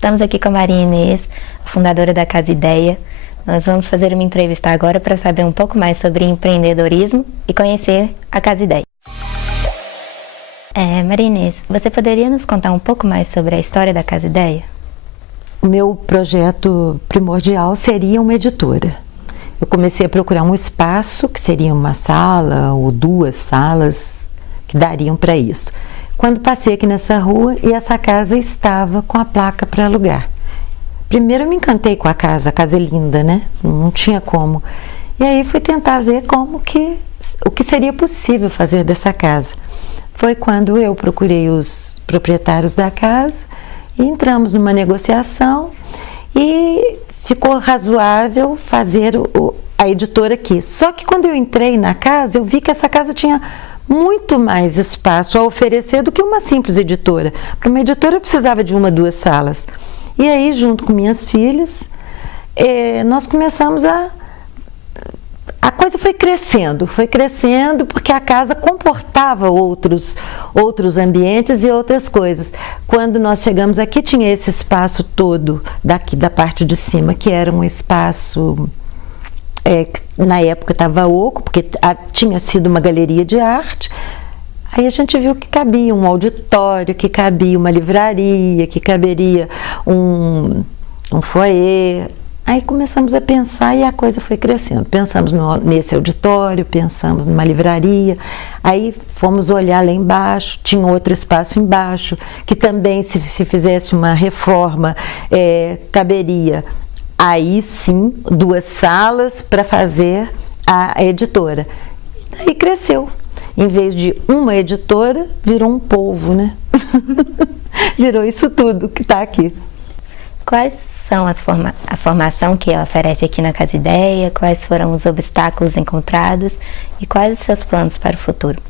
Estamos aqui com a Maria Inês, a fundadora da Casa Ideia. Nós vamos fazer uma entrevista agora para saber um pouco mais sobre empreendedorismo e conhecer a Casa Ideia. Maria Inês, você poderia nos contar um pouco mais sobre a história da Casa Ideia? O meu projeto primordial seria uma editora. Eu comecei a procurar um espaço que seria uma sala ou 2 salas que dariam para isso. Quando passei aqui nessa rua e essa casa estava com a placa para alugar. Primeiro eu me encantei com a casa é linda, né? Não tinha como. E aí fui tentar ver o que seria possível fazer dessa casa. Foi quando eu procurei os proprietários da casa e entramos numa negociação e ficou razoável fazer a editora aqui. Só que quando eu entrei na casa, eu vi que essa casa tinha muito mais espaço a oferecer do que uma simples editora. Para uma editora eu precisava de 1 ou 2 salas. E aí, junto com minhas filhas, nós começamos a coisa foi crescendo porque a casa comportava outros ambientes e outras coisas. Quando nós chegamos aqui, tinha esse espaço todo daqui da parte de cima, que era um espaço que na época estava oco, porque tinha sido uma galeria de arte. Aí a gente viu que cabia um auditório, que cabia uma livraria, que caberia um foyer. Aí começamos a pensar e a coisa foi crescendo. Pensamos nesse auditório, pensamos numa livraria, aí fomos olhar lá embaixo, tinha outro espaço embaixo, que também se fizesse uma reforma, caberia. Aí sim, 2 salas para fazer a editora. E daí cresceu. Em vez de uma editora, virou um povo, né? Virou isso tudo que está aqui. Quais são a formação que oferece aqui na Casa Ideia? Quais foram os obstáculos encontrados? E quais os seus planos para o futuro?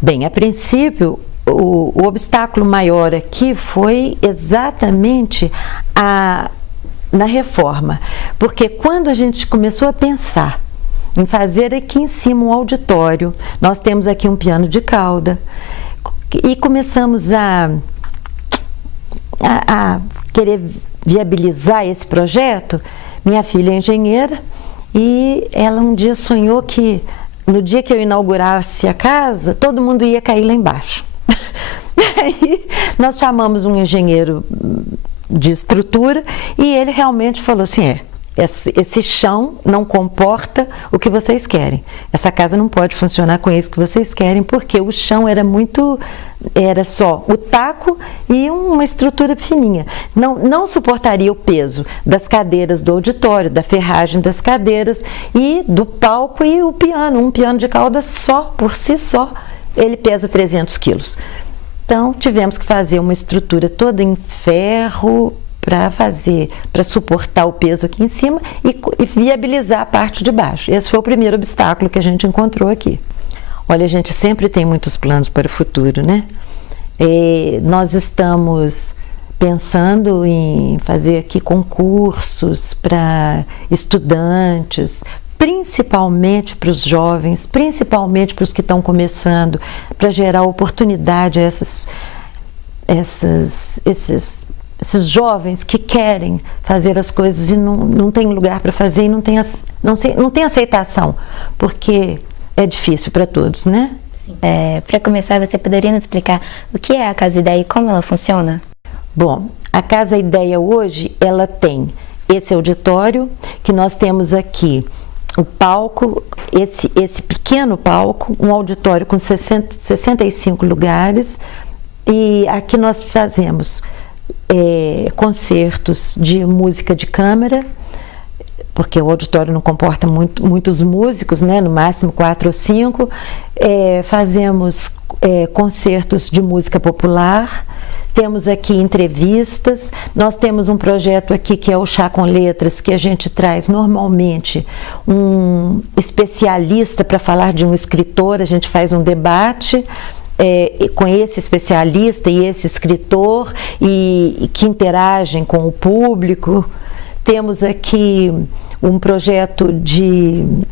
Bem, a princípio, o obstáculo maior aqui foi exatamente na reforma. Porque quando a gente começou a pensar em fazer aqui em cima um auditório, nós temos aqui um piano de cauda, e começamos a querer viabilizar esse projeto. Minha filha é engenheira e ela um dia sonhou que no dia que eu inaugurasse a casa, todo mundo ia cair lá embaixo. Aí nós chamamos um engenheiro de estrutura e ele realmente falou assim, esse chão não comporta o que vocês querem. Essa casa não pode funcionar com isso que vocês querem, porque o chão era só o taco e uma estrutura fininha. Não suportaria o peso das cadeiras do auditório, da ferragem das cadeiras e do palco e o piano. Um piano de cauda só, por si só, ele pesa 300 quilos. Então tivemos que fazer uma estrutura toda em ferro, para suportar o peso aqui em cima e viabilizar a parte de baixo. Esse foi o primeiro obstáculo que a gente encontrou aqui. Olha, a gente sempre tem muitos planos para o futuro, né? Nós estamos pensando em fazer aqui concursos para estudantes, principalmente para os jovens, principalmente para os que estão começando, para gerar oportunidade a esses jovens que querem fazer as coisas e não tem lugar para fazer e não tem aceitação, porque é difícil para todos, né? Para começar, você poderia nos explicar o que é a Casa Ideia e como ela funciona? Bom, a Casa Ideia hoje, ela tem esse auditório, que nós temos aqui o palco, esse pequeno palco, um auditório com 65 lugares, e aqui nós fazemos concertos de música de câmara, porque o auditório não comporta muitos músicos, né? No máximo 4 ou 5. Fazemos concertos de música popular, temos aqui entrevistas, nós temos um projeto aqui que é o Chá com Letras, que a gente traz normalmente um especialista para falar de um escritor, a gente faz um debate com esse especialista e esse escritor e que interagem com o público. Temos aqui um projeto de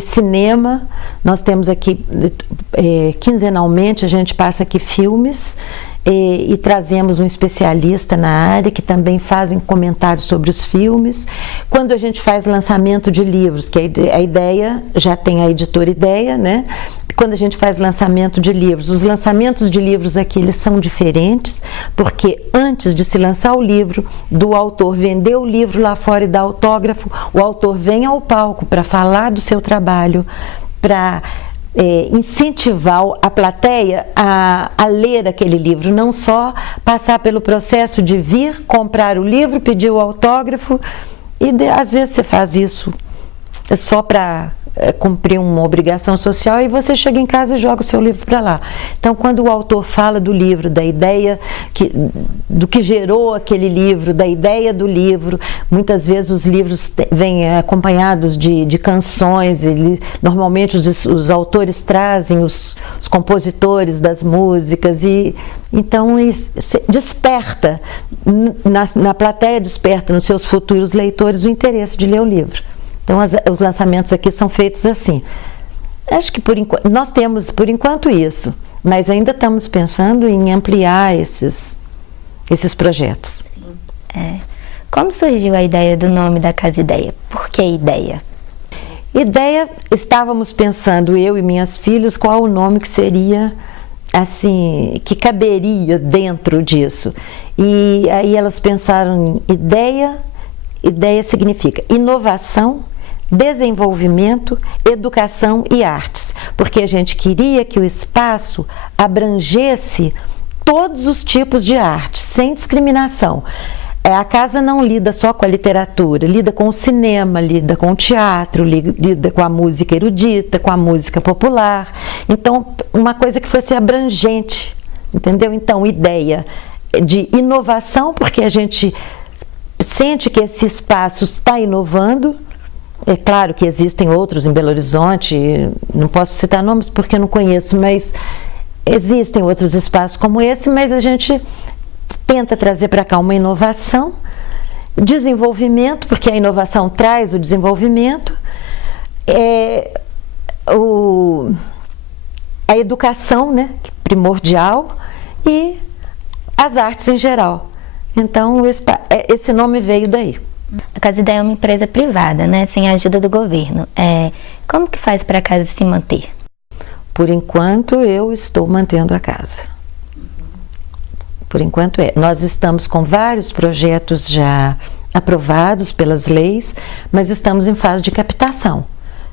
cinema. Nós temos aqui, quinzenalmente, a gente passa aqui filmes e trazemos um especialista na área que também fazem comentários sobre os filmes. Quando a gente faz lançamento de livros, que a ideia, já tem a editora Ideia, né? Quando a gente faz lançamento de livros, os lançamentos de livros aqui, eles são diferentes, porque antes de se lançar o livro, do autor vender o livro lá fora e dar autógrafo, o autor vem ao palco para falar do seu trabalho, para incentivar a plateia a ler aquele livro, não só passar pelo processo de vir, comprar o livro, pedir o autógrafo, e às vezes você faz isso só para cumprir uma obrigação social e você chega em casa e joga o seu livro para lá. Então, quando o autor fala do livro, da ideia, do que gerou aquele livro, da ideia do livro, muitas vezes os livros vêm acompanhados de canções, normalmente os autores trazem os compositores das músicas, e então isso desperta, na plateia desperta nos seus futuros leitores o interesse de ler o livro. Então, os lançamentos aqui são feitos assim. Acho que nós temos, por enquanto, isso, mas ainda estamos pensando em ampliar esses projetos. Como surgiu a ideia do nome da Casa Ideia? Por que Ideia? Ideia, estávamos pensando, eu e minhas filhas, qual o nome que seria, assim, que caberia dentro disso. E aí elas pensaram em ideia. Ideia significa inovação, desenvolvimento, educação e artes, porque a gente queria que o espaço abrangesse todos os tipos de arte, sem discriminação. A casa não lida só com a literatura, lida com o cinema, lida com o teatro, lida com a música erudita, com a música popular. Então, uma coisa que fosse abrangente, entendeu? Então, ideia de inovação, porque a gente sente que esse espaço está inovando. É claro que existem outros em Belo Horizonte, não posso citar nomes porque não conheço, mas existem outros espaços como esse, mas a gente tenta trazer para cá uma inovação, desenvolvimento, porque a inovação traz o desenvolvimento, a educação, né, primordial, e as artes em geral. Então, esse nome veio daí. A Casa Ideia é uma empresa privada, né, sem a ajuda do governo. Como que faz para a casa se manter? Por enquanto, eu estou mantendo a casa. Por enquanto Nós estamos com vários projetos já aprovados pelas leis, mas estamos em fase de captação.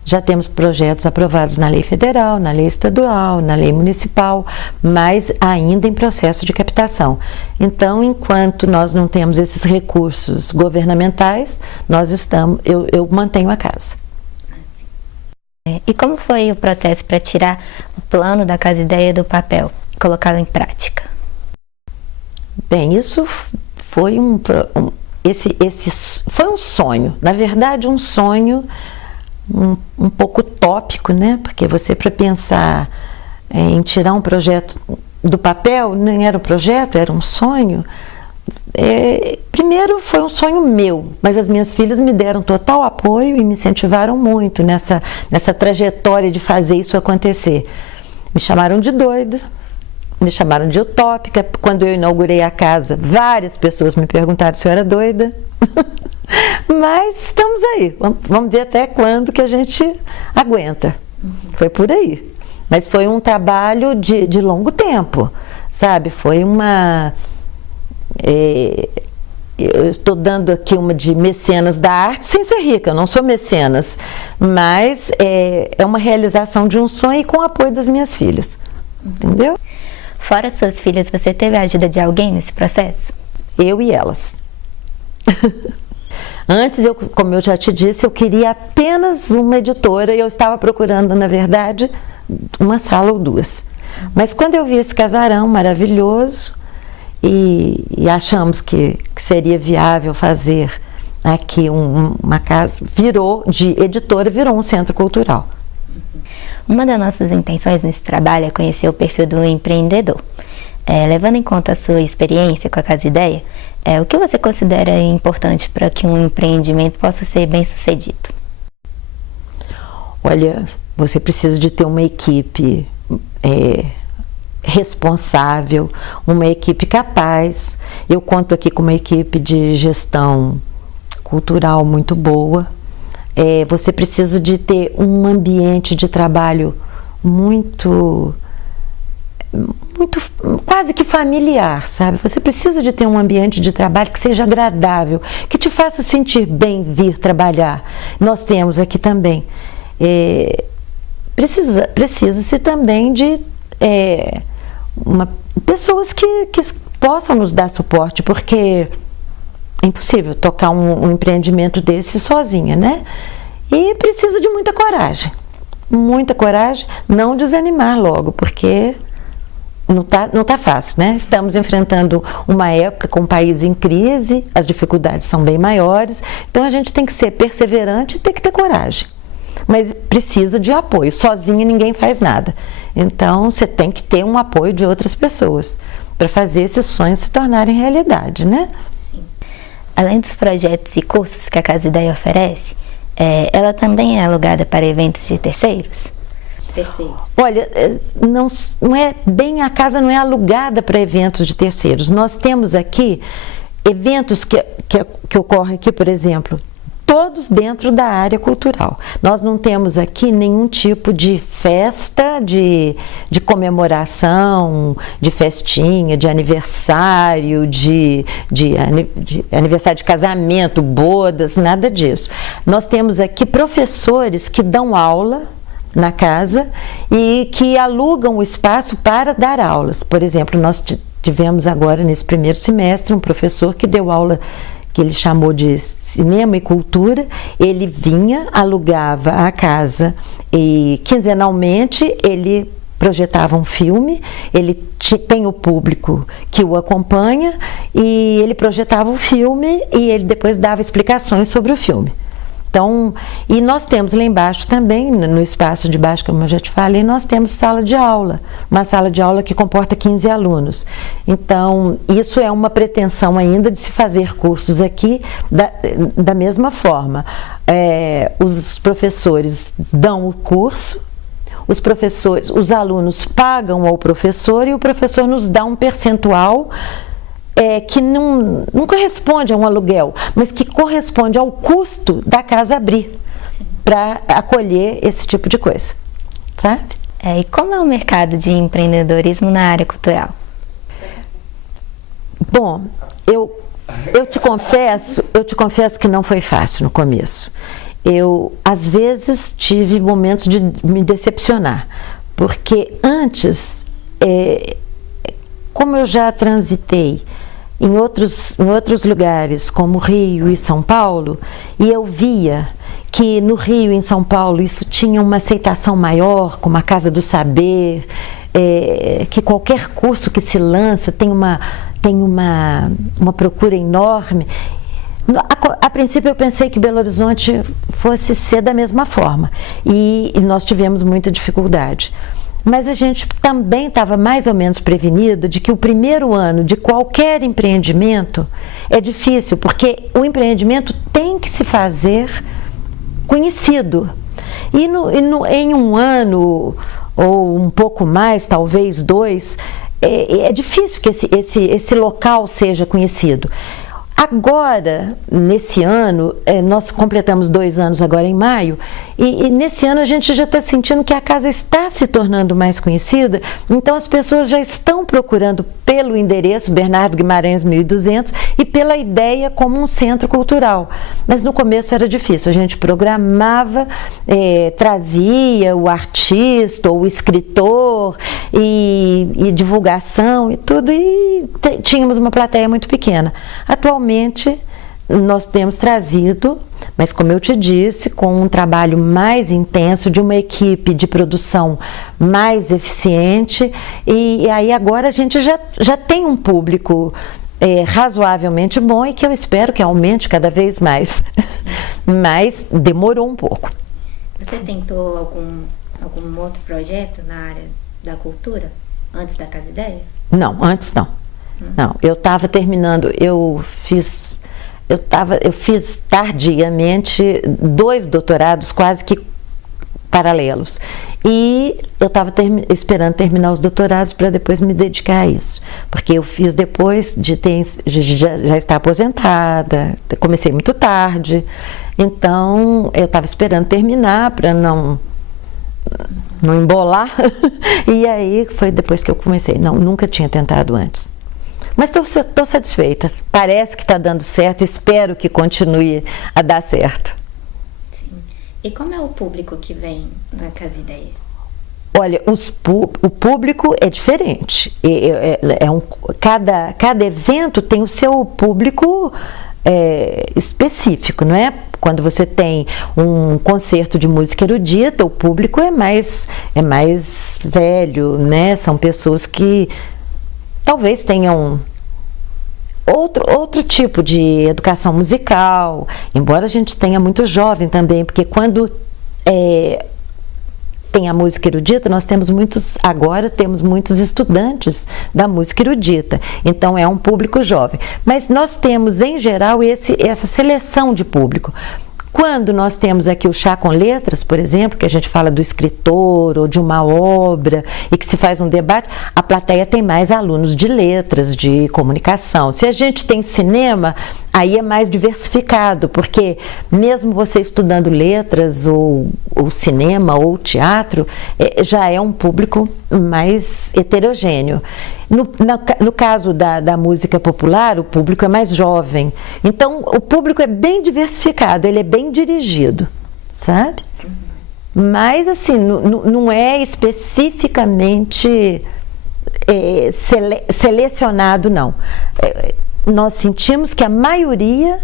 Já temos projetos aprovados na lei federal, na lei estadual, na lei municipal, mas ainda em processo de captação. Então, enquanto nós não temos esses recursos governamentais, eu mantenho a casa. E como foi o processo para tirar o plano da Casa Ideia do papel, colocá-lo em prática? Bem, isso foi foi um sonho, na verdade um sonho um pouco utópico, né? Porque você, para pensar em tirar um projeto do papel, nem era um projeto, era um sonho. Primeiro foi um sonho meu, mas as minhas filhas me deram total apoio e me incentivaram muito nessa trajetória de fazer isso acontecer. Me chamaram de doida, me chamaram de utópica. Quando eu inaugurei a casa, várias pessoas me perguntaram se eu era doida. Mas estamos aí, vamos ver até quando que a gente aguenta. Foi por aí. Mas foi um trabalho de longo tempo, sabe? Foi eu estou dando aqui uma de mecenas da arte sem ser rica, eu não sou mecenas, mas é uma realização de um sonho e com o apoio das minhas filhas, entendeu? Fora suas filhas, você teve a ajuda de alguém nesse processo? Eu e elas. Antes, como eu já te disse, eu queria apenas uma editora e eu estava procurando, na verdade, uma sala ou duas. Mas quando eu vi esse casarão maravilhoso e achamos que seria viável fazer aqui uma casa, de editora, virou um centro cultural. Uma das nossas intenções nesse trabalho é conhecer o perfil do empreendedor. Levando em conta a sua experiência com a Casa Ideia, o que você considera importante para que um empreendimento possa ser bem sucedido? Olha, você precisa de ter uma equipe responsável, uma equipe capaz. Eu conto aqui com uma equipe de gestão cultural muito boa. Você precisa de ter um ambiente de trabalho muito quase que familiar, sabe? Você precisa de ter um ambiente de trabalho que seja agradável, que te faça sentir bem vir trabalhar. Nós temos aqui também. Precisa-se também de pessoas que possam nos dar suporte, porque é impossível tocar um empreendimento desse sozinha, né? E precisa de muita coragem, não desanimar logo, porque não tá fácil, né? Estamos enfrentando uma época com o país em crise, as dificuldades são bem maiores, então a gente tem que ser perseverante e tem que ter coragem. Mas precisa de apoio, sozinha ninguém faz nada. Então você tem que ter um apoio de outras pessoas para fazer esses sonhos se tornarem realidade, né? Sim. Além dos projetos e cursos que a Casa Ideia oferece, ela também é alugada para eventos de terceiros? Olha, não é bem, a casa não é alugada para eventos de terceiros. Nós temos aqui eventos que ocorrem aqui, por exemplo, todos dentro da área cultural. Nós não temos aqui nenhum tipo de festa, de comemoração, de festinha, de aniversário, de aniversário de casamento, bodas, nada disso. Nós temos aqui professores que dão aula na casa e que alugam o espaço para dar aulas. Por exemplo, nós tivemos agora nesse primeiro semestre um professor que deu aula que ele chamou de cinema e cultura. Ele vinha, alugava a casa e quinzenalmente ele projetava um filme, ele tem o público que o acompanha e ele projetava o filme e ele depois dava explicações sobre o filme. Então, e nós temos lá embaixo também, no espaço de baixo, como eu já te falei, nós temos sala de aula, uma sala de aula que comporta 15 alunos. Então, isso é uma pretensão ainda de se fazer cursos aqui da mesma forma. Os professores dão o curso, os alunos pagam ao professor e o professor nos dá um percentual que não corresponde a um aluguel, mas que corresponde ao custo da casa abrir para acolher esse tipo de coisa, sabe? E como é o mercado de empreendedorismo na área cultural? Bom, eu te confesso que não foi fácil no começo. Eu, às vezes, tive momentos de me decepcionar, porque antes, como eu já transitei em outros lugares, como Rio e São Paulo, e eu via que no Rio e em São Paulo isso tinha uma aceitação maior, como a Casa do Saber, que qualquer curso que se lança tem uma procura enorme. A princípio eu pensei que Belo Horizonte fosse ser da mesma forma, e nós tivemos muita dificuldade. Mas a gente também estava mais ou menos prevenida de que o primeiro ano de qualquer empreendimento é difícil, porque o empreendimento tem que se fazer conhecido. Em um ano, ou um pouco mais, talvez 2, é difícil que esse local seja conhecido. Agora, nesse ano, nós completamos 2 anos agora em maio, e nesse ano a gente já está sentindo que a casa está se tornando mais conhecida, então as pessoas já estão procurando pelo endereço Bernardo Guimarães 1200 e pela ideia como um centro cultural. Mas no começo era difícil, a gente programava, trazia o artista ou o escritor e divulgação e tudo, e tínhamos uma plateia muito pequena. Atualmente nós temos trazido, mas como eu te disse, com um trabalho mais intenso, de uma equipe de produção mais eficiente, e aí agora a gente já tem um público razoavelmente bom e que eu espero que aumente cada vez mais, mas demorou um pouco. Você tentou algum outro projeto na área da cultura, antes da Casa Ideia? Não, antes não. Não, eu estava terminando, eu fiz tardiamente 2 doutorados quase que paralelos. E eu estava esperando terminar os doutorados para depois me dedicar a isso. Porque eu fiz depois de já estar aposentada, comecei muito tarde, então eu estava esperando terminar para não embolar. E aí foi depois que eu comecei. Não, nunca tinha tentado antes. Mas estou satisfeita. Parece que está dando certo, espero que continue a dar certo. E como é o público que vem na Casa Ideia? Olha, o público é diferente. Cada evento tem o seu público específico, não é? Quando você tem um concerto de música erudita, o público é mais velho, né? São pessoas que talvez tenham outro tipo de educação musical, embora a gente tenha muito jovem também, porque quando tem a música erudita, nós temos agora temos muitos estudantes da música erudita, então é um público jovem. Mas nós temos, em geral, essa seleção de público. Quando nós temos aqui o Chá com Letras, por exemplo, que a gente fala do escritor ou de uma obra e que se faz um debate, a plateia tem mais alunos de letras, de comunicação. Se a gente tem cinema, aí é mais diversificado, porque mesmo você estudando letras ou cinema ou teatro, já é um público mais heterogêneo. No caso da música popular, o público é mais jovem. Então, o público é bem diversificado, ele é bem dirigido, sabe? Mas, assim, não é especificamente selecionado, não. Nós sentimos que a maioria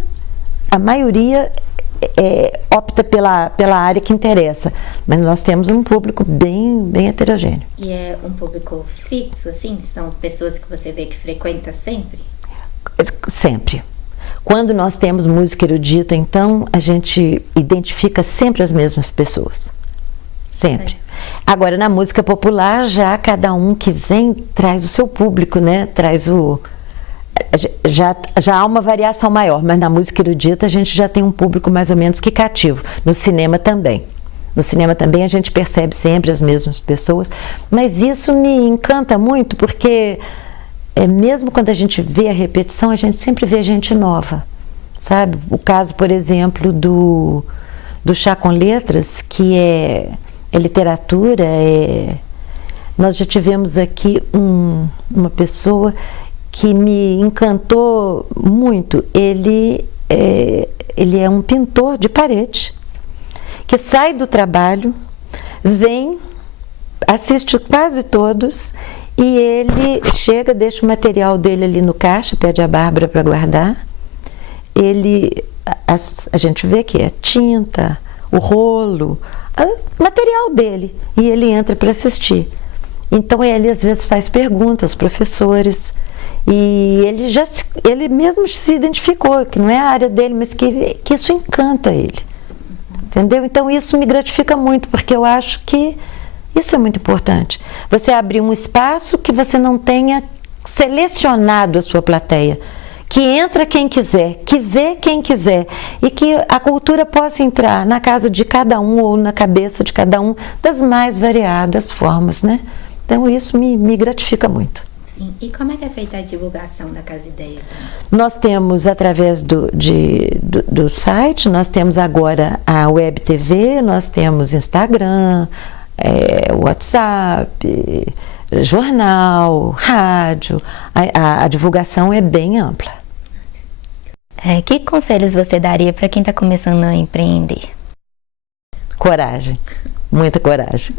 opta pela área que interessa, mas nós temos um público bem heterogêneo. E é um público fixo, assim? São pessoas que você vê que frequenta sempre? Sempre. Quando nós temos música erudita, então, a gente identifica sempre as mesmas pessoas. Sempre. Agora, na música popular, já cada um que vem traz o seu público, né? Já há uma variação maior, mas na música erudita a gente já tem um público mais ou menos que cativo. No cinema também. No cinema também a gente percebe sempre as mesmas pessoas, mas isso me encanta muito porque mesmo quando a gente vê a repetição, a gente sempre vê gente nova, sabe? O caso, por exemplo, do Chá com Letras, que é literatura, nós já tivemos aqui uma pessoa que me encantou muito. Ele é um pintor de parede, que sai do trabalho, vem, assiste quase todos, e ele chega, deixa o material dele ali no caixa, pede a Bárbara para guardar. A gente vê que é tinta, o rolo, o material dele, e ele entra para assistir. Então ele às vezes faz perguntas aos professores, e ele mesmo se identificou, que não é a área dele, mas que isso encanta ele. Entendeu? Então isso me gratifica muito, porque eu acho que isso é muito importante. Você abrir um espaço que você não tenha selecionado a sua plateia, que entra quem quiser, que vê quem quiser, e que a cultura possa entrar na casa de cada um ou na cabeça de cada um das mais variadas formas, né? Então isso me gratifica muito. Sim. E como é que é feita a divulgação da Casa Ideias? Nós temos, através do site, nós temos agora a Web TV, nós temos Instagram, WhatsApp, jornal, rádio. A divulgação é bem ampla. Que conselhos você daria para quem está começando a empreender? Coragem, muita coragem.